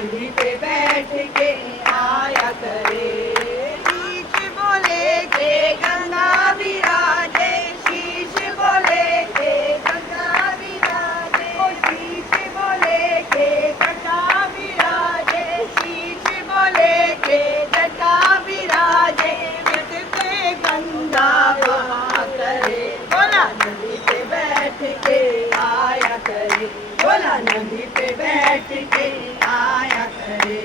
नंदी पे बैठ के आया करे। शीश बोले के गंगा विराजे, शीश बोले के गंगा विराजे, ओ शीश बोले के जटा विराजे, शीश बोले के जटा विराजे, मत पे गंगा बहा करे। बोला नंदी पे बैठ के आया करे, बोला नंदी पे बैठ के आया करे।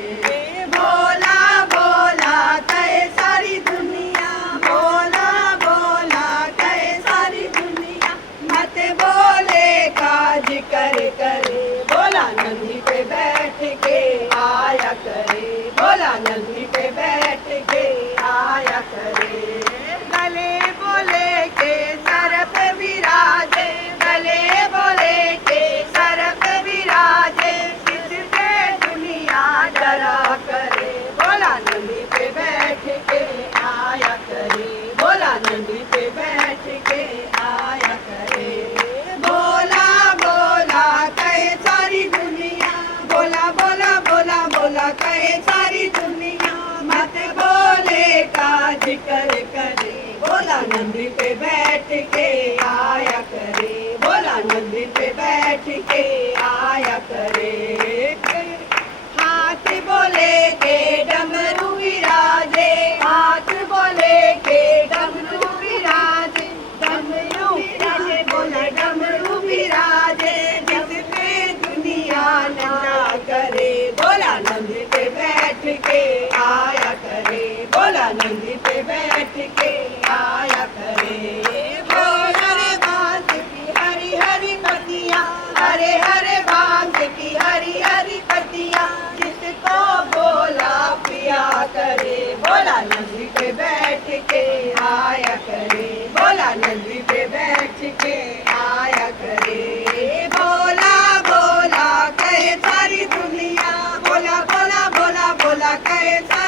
बोला बोला कहे सारी दुनिया, बोला बोला कहे सारी दुनिया, मत बोले काज करे करे। बोला नंदी पे बैठ के आया करे, बोला नंदी पे बैठ के आया करे। गले बोले के सर पे विराजे, गले बोले के सर पे विराजे, किससे दुनिया डरा करे। बोला नंदी पे बैठ के आया करे, बोला नंदी पे बैठ के आया करे। बोला बोला कहे सारी दुनिया, बोला बोला बोला बोला कहे सारी दुनिया, मत बोले काज कर करे। बोला नंदी पे बैठ के आया करे, बोला नंदी पे बैठ के आया करे। हाथ बोले के डमरू विराजे, हाथ बोले के डमरू विराजे, डमरू विराजे, बोला डमरू विराजे, जिसपे दुनिया नचा करे। बोला नंदी पे बैठ के आया करे, बोला नंदी पे बैठ के आया करे। बोला रे बांस की हरी हरी पत्तियां, हरे हरे बांस की हरी हरी पत्तियां, जिसको बोला पिया करे। बोला नंदी पे बैठ के आया करे, बोला नंदी पे बैठ के आया करे। बोला बोला कहे सारी दुनिया, बोला बोला बोला बोला कहे सारी